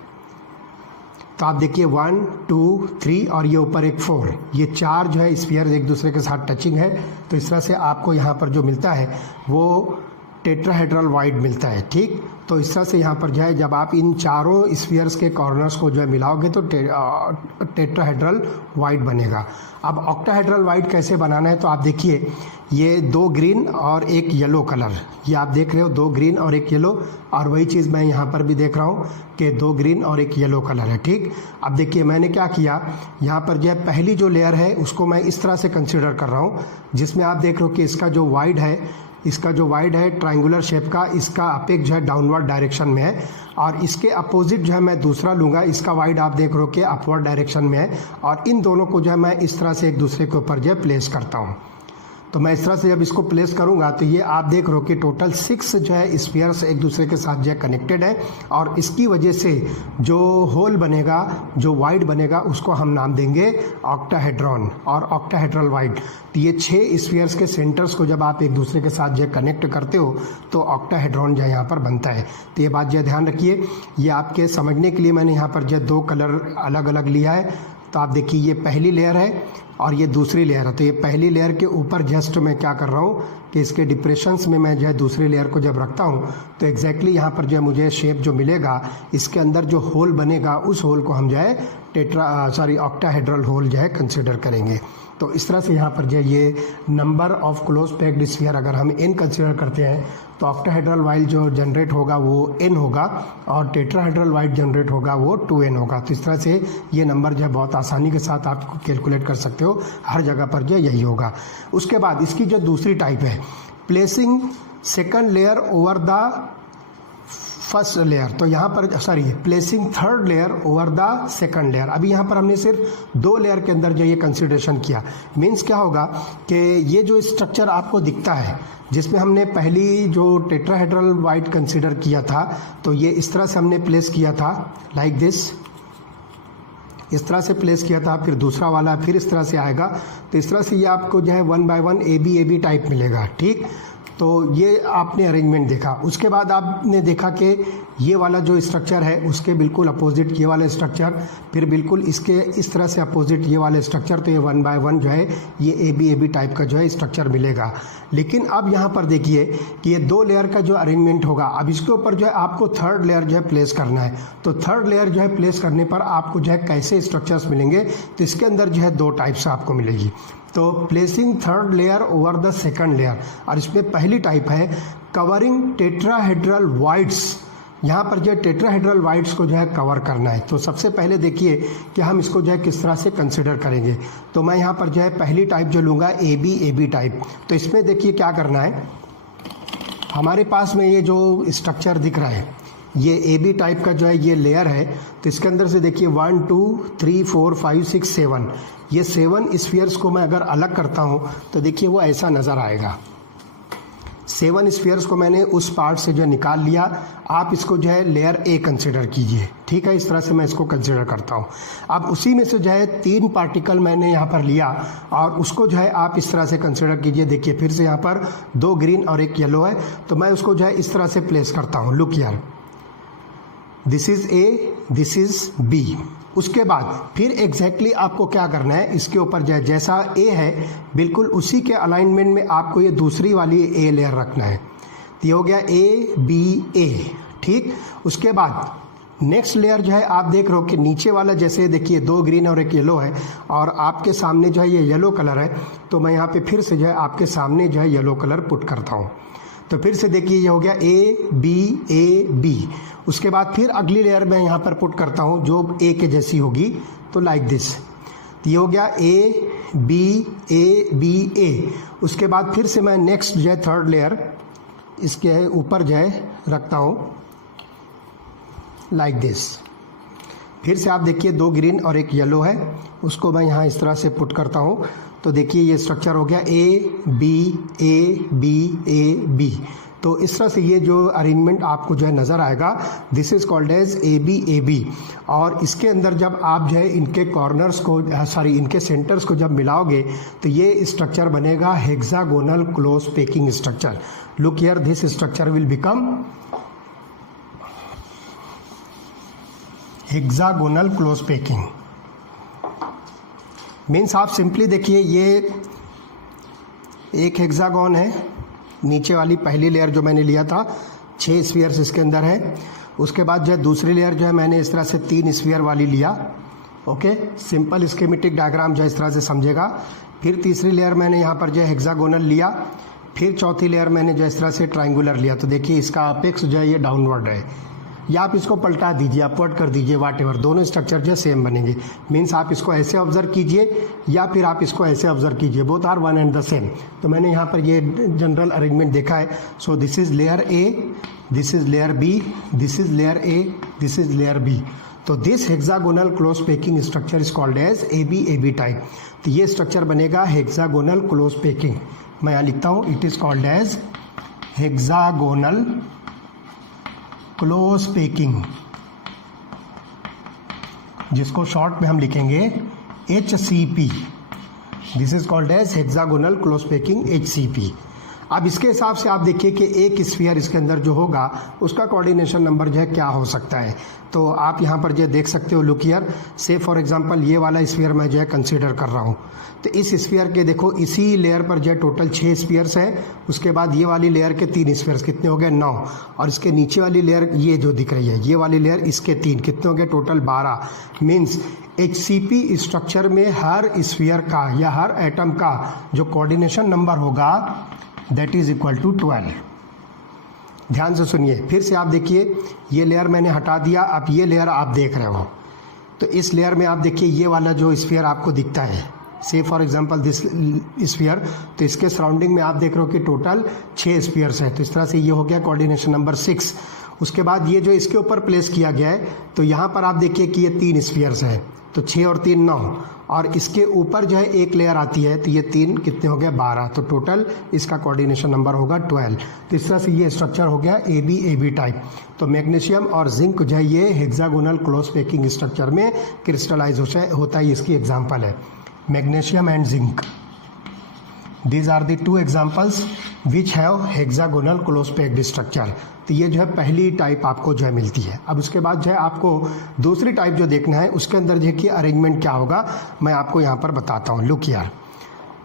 तो आप देखिए 1 2 3 और ये ऊपर एक 4, ये 4 जो है स्फीयर एक दूसरे के साथ टचिंग है। तो इस तरह से आपको यहाँ पर जो मिलता है वो टेट्राहेड्रल वाइड मिलता है। ठीक, तो इस तरह से यहाँ पर जो है जब आप इन चारों स्फीयर्स के कॉर्नर्स को जो है मिलाओगे तो टेट्राहेड्रल वाइड बनेगा। अब ऑक्टाहेड्रल वाइड कैसे बनाना है, तो आप देखिए ये 2 ग्रीन और एक येलो कलर, ये आप देख रहे हो 2 ग्रीन और एक येलो, और वही चीज़ मैं यहाँ पर भी देख रहा हूँ कि 2 ग्रीन और एक येलो कलर है। ठीक, अब देखिए मैंने क्या किया, यहाँ पर जो है पहली जो लेयर है उसको मैं इस तरह से कंसिडर कर रहा हूँ, जिसमें आप देख रहे हो कि इसका जो वाइड है ट्रायंगुलर शेप का, इसका अपेक्स जो है डाउनवर्ड डायरेक्शन में है और इसके अपोजिट जो है मैं दूसरा लूँगा, इसका वाइड आप देख रहे हो कि अपवर्ड डायरेक्शन में है। और इन दोनों को जो है मैं इस तरह से एक दूसरे के ऊपर जो है प्लेस करता हूँ। तो मैं इस तरह से जब इसको प्लेस करूंगा तो ये आप देख रहे हो कि टोटल 6 जो है स्फीयर्स एक दूसरे के साथ जो है कनेक्टेड है और इसकी वजह से जो होल बनेगा, जो वाइड बनेगा, उसको हम नाम देंगे ऑक्टाहेड्रॉन और ऑक्टाहेड्रल वाइड। तो ये 6 स्फीयर्स के सेंटर्स को जब आप एक दूसरे के साथ जो है कनेक्ट करते हो तो ऑक्टाहेड्रॉन जो है यहाँ पर बनता है। तो ये बात जो है ध्यान रखिए, ये आपके समझने के लिए मैंने यहाँ पर जो 2 कलर अलग अलग लिया है। तो आप देखिए ये पहली लेयर है और ये दूसरी लेयर है। तो ये पहली लेयर के ऊपर जस्ट मैं क्या कर रहा हूँ कि इसके डिप्रेशंस में मैं जो है दूसरी लेयर को जब रखता हूँ तो एग्जैक्टली यहाँ पर जो है मुझे शेप जो मिलेगा, इसके अंदर जो होल बनेगा उस होल को हम जो है ऑक्टाहेड्रल होल जो है कंसिडर करेंगे। तो इस तरह से यहाँ पर जो है ये number of close packed sphere अगर हम n कंसिडर करते हैं तो ऑक्टाहेड्रल वाइड जो जनरेट होगा वो n होगा और टेट्राहेड्रल वाइड जनरेट होगा वो 2n होगा। तो इस तरह से ये नंबर जो है बहुत आसानी के साथ आप कैलकुलेट कर सकते हो, हर जगह पर जो यही होगा। उसके बाद इसकी जो दूसरी टाइप है, placing second layer over the first layer. तो यहाँ पर placing third layer over the second layer. अभी यहाँ पर हमने सिर्फ 2 लेयर के अंदर जो ये कंसिडरेशन किया। मीन्स क्या होगा कि ये जो स्ट्रक्चर आपको दिखता है जिसमें हमने पहली जो टेट्राहेड्रल वाइड कंसिडर किया था, तो ये इस तरह से हमने प्लेस किया था, लाइक दिस, इस तरह से प्लेस किया था। फिर दूसरा वाला फिर इस तरह से आएगा। तो इस तरह से ये आपको जो है 1 बाय 1 AB टाइप मिलेगा। ठीक, तो ये आपने अरेंजमेंट देखा। उसके बाद आपने देखा कि ये वाला जो स्ट्रक्चर है उसके बिल्कुल अपोजिट ये वाला स्ट्रक्चर, फिर बिल्कुल इसके इस तरह से अपोजिट ये वाला स्ट्रक्चर। तो ये 1 बाय 1 जो है ये AB टाइप का जो है स्ट्रक्चर मिलेगा। लेकिन अब यहाँ पर देखिए कि ये 2 लेयर का जो अरेंजमेंट होगा, अब इसके ऊपर जो है आपको थर्ड लेयर जो है प्लेस करना है। तो थर्ड लेयर जो है प्लेस करने पर आपको जो है कैसे स्ट्रक्चर्स मिलेंगे, तो इसके अंदर जो है 2 टाइप्स आपको मिलेगी। तो placing third layer over the second layer, और इसमें पहली टाइप है कवरिंग टेट्राहेड्रल वाइड्स। यहाँ पर जो है टेट्राहेड्रल वाइड्स को जो है कवर करना है। तो सबसे पहले देखिए कि हम इसको जो है किस तरह से कंसिडर करेंगे। तो मैं यहाँ पर जो है पहली टाइप जो लूँगा AB टाइप। तो इसमें देखिए क्या करना है, हमारे पास में ये जो स्ट्रक्चर दिख रहा है ये AB टाइप का जो है ये लेयर है। तो इसके अंदर से देखिए 1 2 3 4 5 6 7, ये 7 स्फीयर्स को मैं अगर अलग करता हूँ तो देखिए वो ऐसा नज़र आएगा। 7 स्फीयर्स को मैंने उस पार्ट से जो है निकाल लिया। आप इसको जो है लेयर A कंसिडर कीजिए। ठीक है, इस तरह से मैं इसको कंसिडर करता हूँ। अब उसी में से जो है 3 पार्टिकल मैंने यहाँ पर लिया और उसको जो है आप इस तरह से कंसिडर कीजिए। देखिए फिर से यहाँ पर 2 ग्रीन और एक येलो है, तो मैं उसको जो है इस तरह से प्लेस करता हूँ। लुक यार, this is A, this is B। उसके बाद फिर एग्जैक्टली आपको क्या करना है, इसके ऊपर जैसा A है बिल्कुल उसी के अलाइनमेंट में आपको ये दूसरी वाली A लेयर रखना है। तो ये हो गया A B A। ठीक। उसके बाद नेक्स्ट लेयर जो है आप देख रहे हो कि नीचे वाला जैसे देखिए 2 ग्रीन और 1 येलो है और आपके सामने जो है ये येलो कलर है, तो मैं यहाँ पे फिर से जो है आपके सामने जो है येलो कलर पुट करता हूँ। तो फिर से देखिए ये हो गया A B। उसके बाद फिर अगली लेयर में यहाँ पर पुट करता हूँ जो A के जैसी होगी, तो लाइक दिस। ये हो गया A B A। उसके बाद फिर से मैं नेक्स्ट जो है थर्ड लेयर इसके ऊपर जो है रखता हूँ लाइक दिस। फिर से आप देखिए 2 ग्रीन और 1 येलो है, उसको मैं यहाँ इस तरह से पुट करता हूँ। तो देखिए ये स्ट्रक्चर हो गया A B। तो इस तरह से ये जो अरेंजमेंट आपको जो है नज़र आएगा, this is called as A B। और इसके अंदर जब आप जो है इनके कॉर्नर्स को इनके सेंटर्स को जब मिलाओगे तो ये स्ट्रक्चर बनेगा hexagonal close packing structure. Look here, this structure will become hexagonal close packing. Means आप सिंपली देखिए ये एक हेक्सागोन है, नीचे वाली पहली लेयर जो मैंने लिया था 6 स्फीयर्स इसके अंदर है। उसके बाद जो है दूसरी लेयर जो है मैंने इस तरह से 3 स्फीयर वाली लिया। ओके, सिंपल स्कीमेटिक डायग्राम जो है इस तरह से समझेगा। फिर तीसरी लेयर मैंने यहाँ पर जो है हेक्सागोनल लिया। फिर चौथी लेयर मैंने जो इस तरह से ट्राइंगुलर लिया। तो देखिए इसका अपेक्स जो है ये डाउनवर्ड है, या आप इसको पलटा दीजिए, अपवर्ड कर दीजिए, वाट एवर, दोनों स्ट्रक्चर जो सेम बनेंगे। मीन्स आप इसको ऐसे ऑब्जर्व कीजिए या फिर आप इसको ऐसे ऑब्जर्व कीजिए, both are one and the same. तो मैंने यहाँ पर ये जनरल अरेंजमेंट देखा है। So this is layer A, this is layer B, this is layer A, this is layer B। तो this hexagonal close packing structure is called as AB type. तो ये स्ट्रक्चर बनेगा हेक्सागोनल क्लोज पैकिंग। मैं यहाँ लिखता हूँ, it is called as hexagonal close packing, जिसको short में हम लिखेंगे HCP। This is called as hexagonal close packing HCP। अब इसके हिसाब से आप देखिए कि एक स्फीयर इसके अंदर जो होगा उसका कोऑर्डिनेशन नंबर जो है क्या हो सकता है। तो आप यहाँ पर जो देख सकते हो, लुक हियर, से फॉर एग्जांपल ये वाला स्फीयर मैं जो है कंसीडर कर रहा हूँ। तो इस स्फीयर के देखो इसी लेयर पर जो है टोटल 6 स्फीयर्स है। उसके बाद ये वाली लेयर के 3 स्फीयर्स, कितने हो गए 9। और इसके नीचे वाली लेयर ये जो दिख रही है, ये वाली लेयर, इसके 3, कितने हो गए टोटल 12। मीन्स HCP स्ट्रक्चर में हर स्फीयर का या हर एटम का जो कोऑर्डिनेशन नंबर होगा दैट इज इक्वल टू 12। ध्यान से सुनिए, फिर से आप देखिए ये लेयर मैंने हटा दिया, अब ये लेयर आप देख रहे हो। तो इस लेयर में आप देखिए ये वाला जो स्फीयर आपको दिखता है, से फॉर एग्जांपल दिस स्फीयर, तो इसके सराउंडिंग में आप देख रहे हो कि टोटल 6 स्फीयर्स है। तो इस तरह से ये हो गया कोऑर्डिनेशन नंबर 6। उसके बाद ये जो इसके ऊपर प्लेस किया गया है, तो यहाँ पर आप देखिए कि ये 3 स्फीयर्स है, तो 6 और 3 9। और इसके ऊपर जो है एक लेयर आती है, तो ये 3 कितने हो गए 12। तो टोटल इसका कोऑर्डिनेशन नंबर होगा 12। तो इस तरह से ये स्ट्रक्चर हो गया AB टाइप। तो मैग्नीशियम और जिंक जो है ये हेक्सागोनल क्लोज पैकिंग स्ट्रक्चर में क्रिस्टलाइज होता है। इसकी एग्जाम्पल है magnesium and zinc. These are the 2 examples which have hexagonal close packed structure। तो ये जो है पहली टाइप आपको जो है मिलती है। अब उसके बाद जो है आपको दूसरी टाइप जो देखना है, उसके अंदर देखिए अरेंजमेंट क्या होगा, मैं आपको यहाँ पर बताता हूँ। लुक हियर,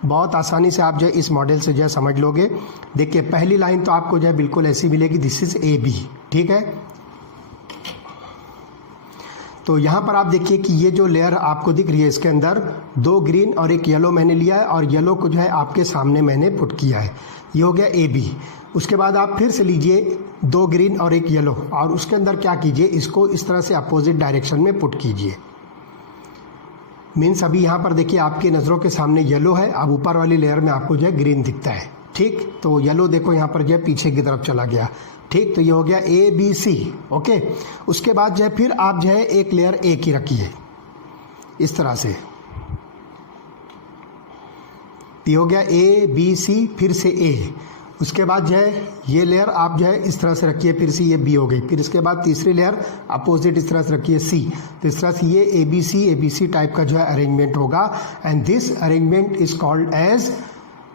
बहुत आसानी से आप जो है इस मॉडल से जो है समझ लोगे। देखिए पहली लाइन तो आपको जो है बिल्कुल ऐसी मिलेगी, दिस इज AB, ठीक है। तो यहाँ पर आप देखिए कि ये जो लेयर आपको दिख रही है, इसके अंदर 2 ग्रीन और 1 येलो मैंने लिया है, और येलो को जो है आपके सामने मैंने पुट किया है। ये हो गया AB। उसके बाद आप फिर से लीजिए 2 ग्रीन और 1 येलो, और उसके अंदर क्या कीजिए, इसको इस तरह से अपोजिट डायरेक्शन में पुट कीजिए। मीन्स अभी यहाँ पर देखिए आपकी नज़रों के सामने येलो है, अब ऊपर वाली लेयर में आपको जो है ग्रीन दिखता है, ठीक। तो येलो देखो यहाँ पर जो है पीछे की तरफ चला गया, ठीक। तो ये हो गया ABC, ओके। उसके बाद जो है फिर आप जो है एक लेयर A की रखिए इस तरह से। ये हो गया ABC, फिर से A। उसके बाद जो है ये लेयर आप जो है इस तरह से रखिए, फिर से ये B हो गई। फिर इसके बाद तीसरी लेयर अपोजिट इस तरह से रखिए C। तो इस तरह से ये ABC टाइप का जो है अरेंजमेंट होगा। And this arrangement is called as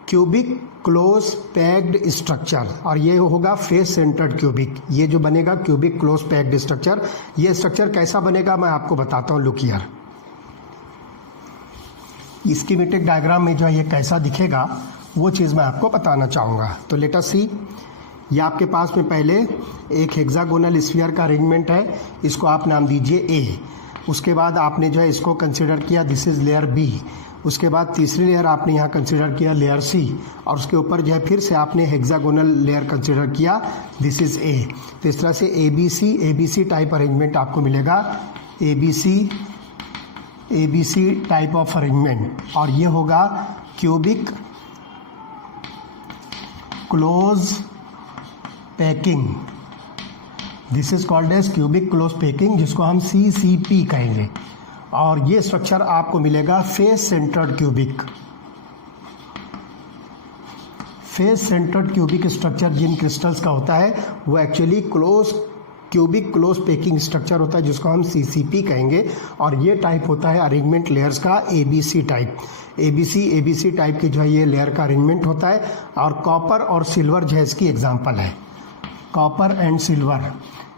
cubic close packed structure, और ये होगा फेस सेंटर्ड क्यूबिक। ये जो बनेगा क्यूबिक क्लोज पैक्ड स्ट्रक्चर। ये स्ट्रक्चर कैसा बनेगा मैं आपको बताता हूँ। लुक हियर, स्कीमेटिक डायग्राम में जो है ये कैसा दिखेगा वो चीज़ मैं आपको बताना चाहूँगा। तो लेट अस सी, ये आपके पास में पहले एक हेक्सागोनल स्फीयर का अरेंजमेंट है, इसको आप नाम दीजिए ए। उसके बाद आपने जो है इसको कंसिडर किया, दिस इज़ लेयर बी। उसके बाद तीसरी लेयर आपने यहाँ कंसिडर किया लेयर सी, और उसके ऊपर जो है फिर से आपने हेक्सागोनल लेयर कंसिडर किया, दिस इज़ ए। तो इस तरह से A B C type arrangement आपको मिलेगा, A B C type of arrangement. और ये होगा cubic close packing, this is called as cubic close packing, जिसको हम CCP कहेंगे। और ये स्ट्रक्चर आपको मिलेगा face centred cubic. Face centred cubic structure जिन क्रिस्टल्स का होता है वो actually cubic close packing structure होता है, जिसको हम CCP कहेंगे। और ये टाइप होता है अरेंजमेंट लेयर्स का ABC टाइप। ABC टाइप के जो है ये लेयर का अरेंजमेंट होता है। और कॉपर और सिल्वर जो है इसकी एग्जांपल है, copper and silver,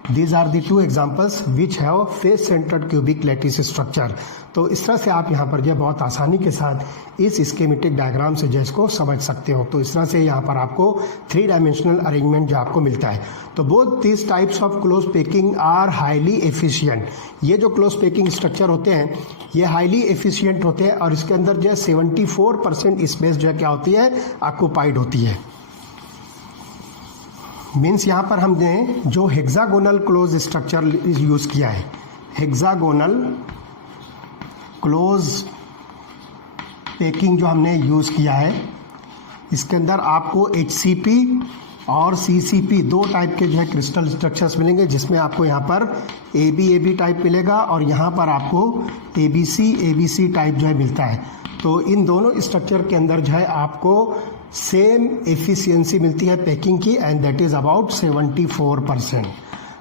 these are the two examples which have face centered cubic lattice structure। तो इस तरह से आप यहाँ पर जो बहुत आसानी के साथ इस स्कीमेटिक डायग्राम से जो इसको समझ सकते हो। तो इस तरह से यहाँ पर आपको 3 डायमेंशनल अरेंजमेंट जो आपको मिलता है। तो both this types of close packing are highly efficient. ये जो क्लोज पैकिंग स्ट्रक्चर होते हैं ये हाईली एफिशिएंट होते हैं, और इसके अंदर जो है 74% स्पेस जो है क्या होती है, ऑक्यूपाइड होती है। मीन्स यहाँ पर हमने जो हेक्सागोनल क्लोज स्ट्रक्चर यूज़ किया है, हेक्सागोनल क्लोज पैकिंग जो हमने यूज़ किया है, इसके अंदर आपको HCP और CCP 2 टाइप के जो है क्रिस्टल स्ट्रक्चर्स मिलेंगे, जिसमें आपको यहाँ पर AB टाइप मिलेगा और यहाँ पर आपको ABC टाइप जो है मिलता है। तो इन दोनों स्ट्रक्चर के अंदर जो है आपको सेम एफिशिएंसी मिलती है पैकिंग की, एंड दैट इज़ अबाउट 74%।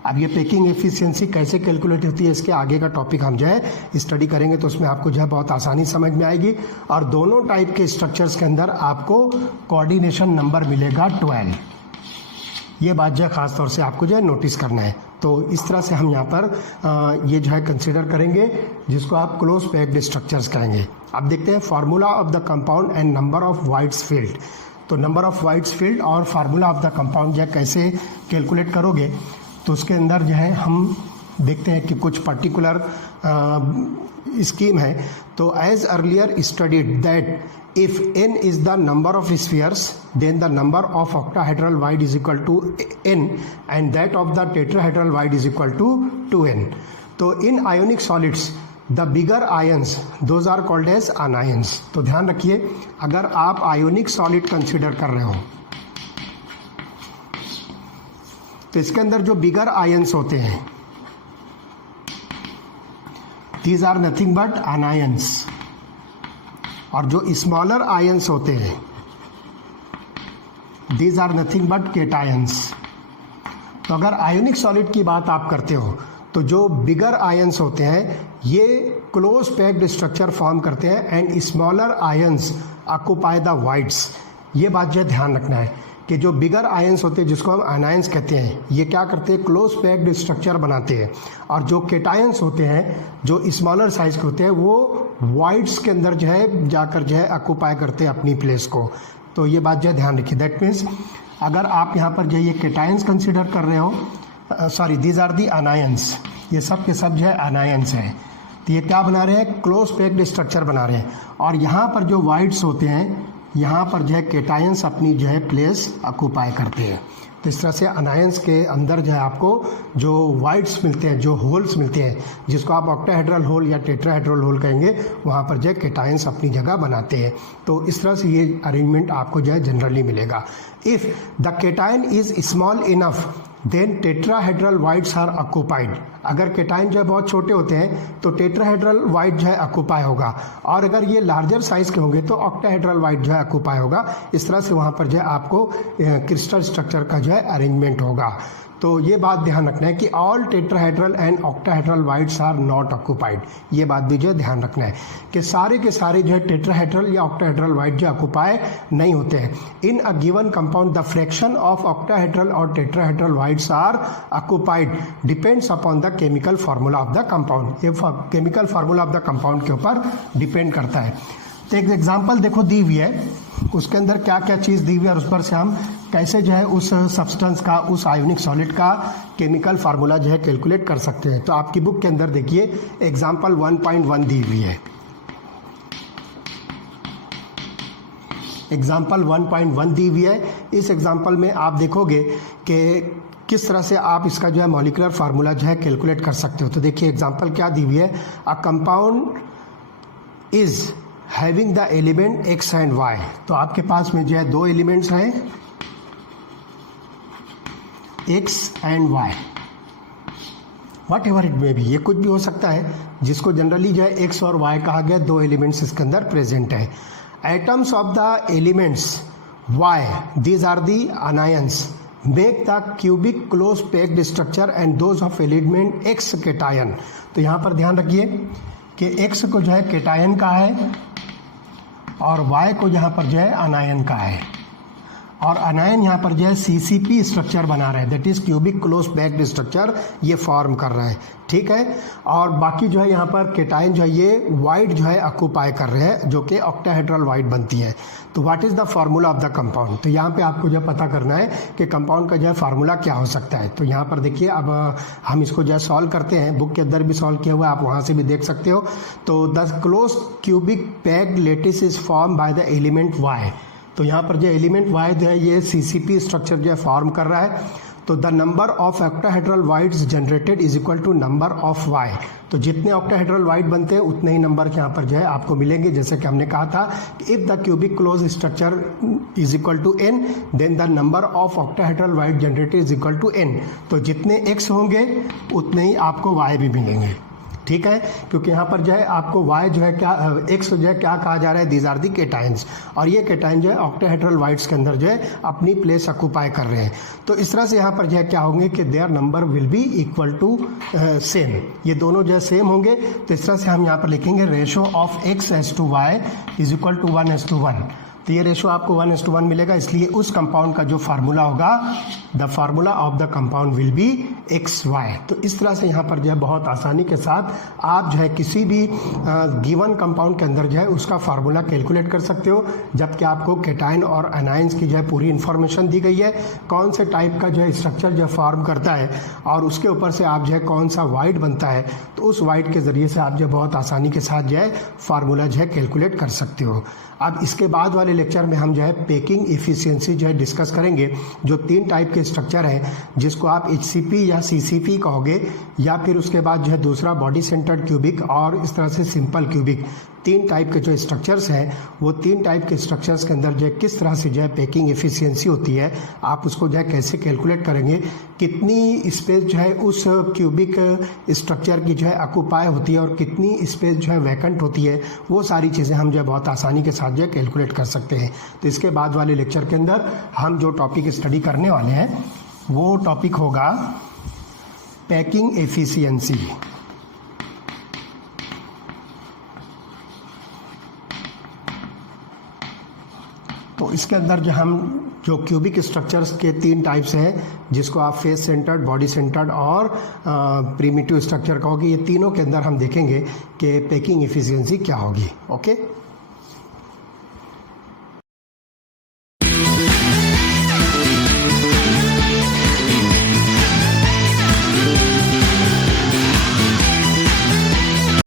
अब ये पैकिंग एफिशिएंसी कैसे कैलकुलेट होती है, इसके आगे का टॉपिक हम जो है स्टडी करेंगे, तो उसमें आपको जो है बहुत आसानी समझ में आएगी। और दोनों टाइप के स्ट्रक्चर्स के अंदर आपको कोऑर्डिनेशन नंबर मिलेगा 12। ये बात जो है ख़ास तौर से आपको जो है नोटिस करना है। तो इस तरह से हम यहाँ पर ये जो है कंसिडर करेंगे, जिसको आप क्लोज पैक्ड स्ट्रक्चर्स कहेंगे। अब देखते हैं formula of the compound and number of whites field. तो नंबर ऑफ वाइट्स फील्ड और फार्मूला ऑफ द कंपाउंड जो है कैसे कैलकुलेट करोगे, तो उसके अंदर जो है हम देखते हैं कि कुछ पर्टिकुलर स्कीम है। तो as earlier studied that if n is the number of spheres, then the number of octahedral void is equal to n, and that of the tetrahedral void is equal to 2n. तो in ionic solids the bigger ions those are called as anions। तो ध्यान रखिए, अगर आप ionic solid consider कर रहे हो तो इसके अंदर जो बिगर आयंस होते हैं these are nothing but anions, और जो स्मॉलर आयंस होते हैं these are nothing but cations। तो अगर आयोनिक सॉलिड की बात आप करते हो तो जो बिगर आयंस होते हैं ये क्लोज पैक्ड स्ट्रक्चर फॉर्म करते हैं, and smaller ions occupy the wides. ये बात जो ध्यान रखना है कि जो बिगर आयंस होते हैं, जिसको हम एनायंस कहते हैं, ये क्या करते हैं, क्लोज पैक्ड स्ट्रक्चर बनाते हैं। और जो केटायंस होते हैं, जो स्मॉलर साइज के होते हैं, वो वाइड्स के अंदर जो है जाकर जो है ऑक्यूपाई करते हैं अपनी प्लेस को। तो ये बात जो है ध्यान रखिए। दैट मीन्स अगर आप यहाँ पर जो ये केटायंस कंसिडर कर रहे हो, sorry these are the anions, ये सब के सब जो है अनायंस हैं। तो ये क्या बना रहे हैं, क्लोज पैक्ड स्ट्रक्चर बना रहे हैं। और यहाँ पर जो वाइड्स होते हैं, यहाँ पर जो है केटायंस अपनी जो है प्लेस ऑक्यूपाई करते हैं। तो इस तरह से अनायंस के अंदर जो है आपको जो वाइड्स मिलते हैं, जो होल्स मिलते हैं, जिसको आप ऑक्टाहेड्रल होल या टेट्राहेड्रल होल कहेंगे, वहाँ पर जो है केटायंस अपनी जगह बनाते हैं। तो इस तरह से ये अरेंजमेंट आपको जो है जनरली मिलेगा। If the cation is small enough then tetrahedral voids are occupied. अगर केटायन जो है बहुत छोटे होते हैं तो टेट्राहेड्रल वाइड जो है ऑक्यूपाई होगा, और अगर ये लार्जर साइज के होंगे तो ऑक्टाहेड्रल वाइड जो है ऑक्यूपाई होगा। इस तरह से वहाँ पर जो है आपको क्रिस्टल स्ट्रक्चर का जो है अरेंजमेंट होगा। तो ये बात ध्यान रखना है कि all tetrahedral and octahedral voids are not occupied. ये बात भी जो है ध्यान रखना है कि सारे के सारे जो है टेट्राहेड्रल या ऑक्टाहेड्रल वाइड जो ऑक्यूपाई नहीं होते हैं। In a given compound the fraction of octahedral और tetrahedral voids are occupied depends upon the chemical formula of the compound. ये chemical formula of the compound के ऊपर डिपेंड करता है। तो एक एग्जाम्पल देखो दी हुई है, उसके अंदर क्या क्या चीज़ दी हुई है और उस पर से हम कैसे जो है उस सब्सटेंस का, उस आयोनिक सॉलिड का केमिकल फार्मूला जो है कैलकुलेट कर सकते हैं। तो आपकी बुक के अंदर देखिए एग्जाम्पल 1.1 दी हुई है। एग्जाम्पल 1.1 दी हुई है। इस एग्जाम्पल में आप देखोगे कि किस तरह से आप इसका जो है मॉलिक्यूलर फार्मूला जो है कैलकुलेट कर सकते हो। तो देखिए एग्जाम्पल क्या दी हुई है, a compound is having the element x and y। तो आपके पास में जो है दो एलिमेंट्स हैं x and y, what ever it may be, ये कुछ भी हो सकता है, जिसको जनरली जो है x और y कहा गया। दो एलिमेंट्स इसके अंदर प्रेजेंट है। Atoms of the elements y, these are the anions, make the cubic close packed structure and those of element x cation. तो यहाँ पर ध्यान रखिए कि x को जो है केटायन का है और y को यहाँ पर जो है अनायन का है, और अनायन यहाँ पर जो है CCP स्ट्रक्चर बना रहा है, that is cubic close packed structure ये फॉर्म कर रहा है, ठीक है। और बाकी जो है यहाँ पर केटायन जो है ये वाइट जो है ऑक्यूपाई कर रहे हैं, जो कि ऑक्टाहेड्रल वाइट बनती है। तो what is the formula of the compound, तो यहाँ पे आपको जो है पता करना है कि कंपाउंड का जो है फार्मूला क्या हो सकता है। तो यहाँ पर देखिए अब हम इसको जो है सॉल्व करते हैं, बुक के अंदर भी सॉल्व किया हुआ है, आप वहाँ से भी देख सकते हो। तो the close cubic packed lattice is form by the element y। तो यहाँ पर जो एलिमेंट y जो है ये CCP स्ट्रक्चर जो है फॉर्म कर रहा है। तो the number of octahedral voids generated is equal to number of y। तो जितने ऑक्टाहेड्रल वाइट बनते हैं उतने ही नंबर यहाँ पर जो है आपको मिलेंगे। जैसे कि हमने कहा था कि if the cubic close structure is equal to n, then the number of octahedral void generated is equal to n। तो जितने x होंगे उतने ही आपको y भी मिलेंगे, ठीक है, क्योंकि यहाँ पर जो है आपको y जो है क्या, x जो है क्या कहा जा रहा है, दीज आर दी केटाइंस, और ये केटाइन जो है ऑक्टाहेड्रल वाइट्स के अंदर जो है अपनी प्लेस ऑक्यूपाई कर रहे हैं। तो इस तरह से यहाँ पर जो है क्या होंगे कि their number will be equal to same, ये दोनों जो है सेम होंगे। तो इस तरह से हम यहाँ पर लिखेंगे ratio of x is to y is equal to 1:1। तो ये रेशो आपको 1:1 मिलेगा, इसलिए उस कंपाउंड का जो फार्मूला होगा, the formula of the compound will be XY। तो इस तरह से यहाँ पर जो है बहुत आसानी के साथ आप जो है किसी भी गिवन कंपाउंड के अंदर जो है उसका फार्मूला कैलकुलेट कर सकते हो, जबकि आपको केटाइन और अनाइंस की जो है पूरी इन्फॉर्मेशन दी गई है, कौन से टाइप का जो है स्ट्रक्चर जो है फॉर्म करता है, और उसके ऊपर से आप जो है कौन सा वाइट बनता है, तो उस वाइट के ज़रिए से आप जो बहुत आसानी के साथ जो है फार्मूला जो है कैलकुलेट कर सकते हो। अब इसके बाद वाले लेक्चर में हम जो है पैकिंग इफिशियंसी जो है डिस्कस करेंगे, जो 3 टाइप के स्ट्रक्चर हैं, जिसको आप HCP या CCP कहोगे, या फिर उसके बाद जो है दूसरा बॉडी सेंटर्ड क्यूबिक, और इस तरह से सिंपल क्यूबिक। 3 टाइप के जो स्ट्रक्चर्स हैं, वो 3 टाइप के स्ट्रक्चर्स के अंदर जो है किस तरह से जो है पैकिंग एफिशिएंसी होती है, आप उसको जो है कैसे कैलकुलेट करेंगे, कितनी स्पेस जो है उस क्यूबिक स्ट्रक्चर की जो है ऑक्यूपाई होती है और कितनी स्पेस जो है वैकेंट होती है, वो सारी चीज़ें हम जो है बहुत आसानी के साथ जो है कैलकुलेट कर सकते हैं। तो इसके बाद वाले लेक्चर के अंदर हम जो टॉपिक स्टडी करने वाले हैं वो टॉपिक होगा पैकिंग एफिशिएंसी। तो इसके अंदर जो क्यूबिक स्ट्रक्चर्स के 3 टाइप्स हैं, जिसको आप फेस सेंटर्ड, बॉडी सेंटर्ड और प्रिमिटिव स्ट्रक्चर कहोगे, ये तीनों के अंदर हम देखेंगे कि पैकिंग एफिशिएंसी क्या होगी। ओके।